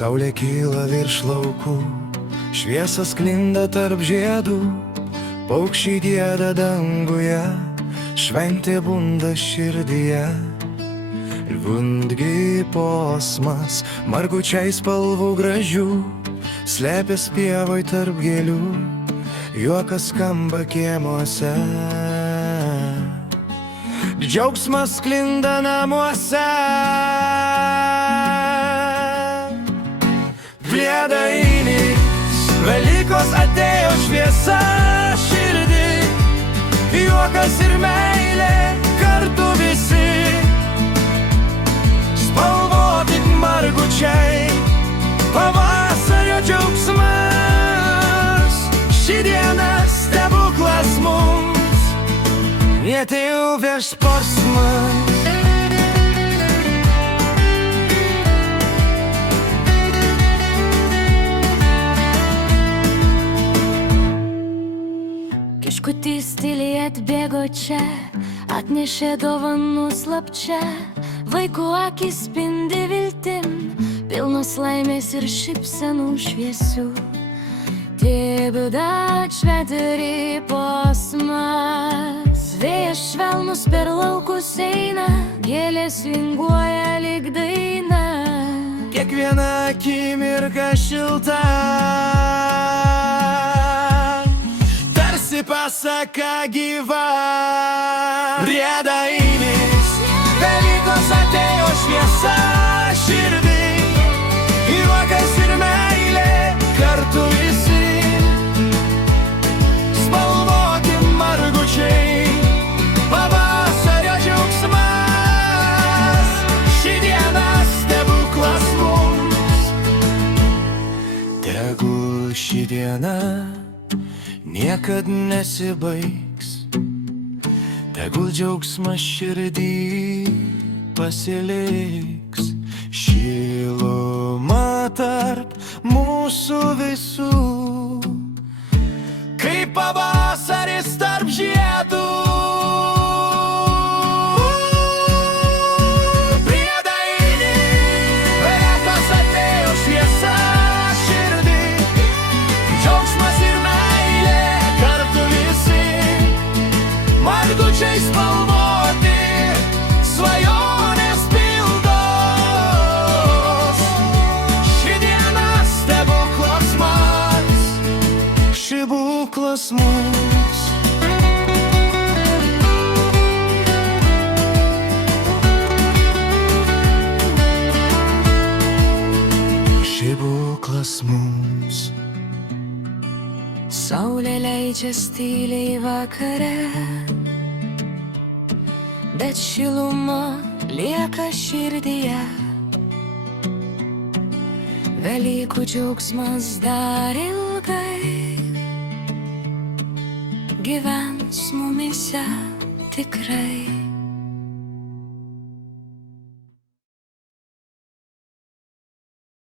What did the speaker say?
Saulė kyla virš laukų, šviesa sklinda tarp žiedų, paukščiai gieda danguje, šventė bunda širdyje. Vundgi posmas, margučiai spalvų gražių, slėpės pievoj tarp gėlių, juokas skamba kiemuose. Džiaugsmas sklinda namuose. Vėdainis, Velykos atėjo šviesa širdį, juokas ir meilė kartu visi. Spalvoti margučiai, pavasario džiaugsmas, ši diena stebuklas mums, neatėjo virš posmas. Kiškutys tyliai atbėgo čia, atnešė dovanų slapčia. Vaikų akys spindi viltim, pilnos laimės ir šypsenų šviesių. Tebėda atšveteri posmas, vėjas švelnus per laukus eina, gėlės linguoja lyg daina. Kiekviena akimirka šilta, tarsi pasaka gyva. Vėdainis, Velykos atėjo šviesa širdį, juokas ir meilė kartu visi. Spalvoti margučiai, pavasario džiaugsmas, ši diena stebuklas mums. Tegul ši diena niekad nesibaigs, tegul džiaugsmas širdį pasiliks, šiluma tarp mūsų visų, kaip pavasaris tarp žiedų. Velykos atėjo šviesa širdį, džiaugsmas ir meilė kartu visi. Margučiai spalvoti, svajonės pildos, ši diena stebuklas mums, stebuklas mums. Stebuklas mums. Saulė leidžias tyliai vakare, bet šiluma lieka širdyje. Velykų džiaugsmas dar ilgai gyvens mumyse tikrai.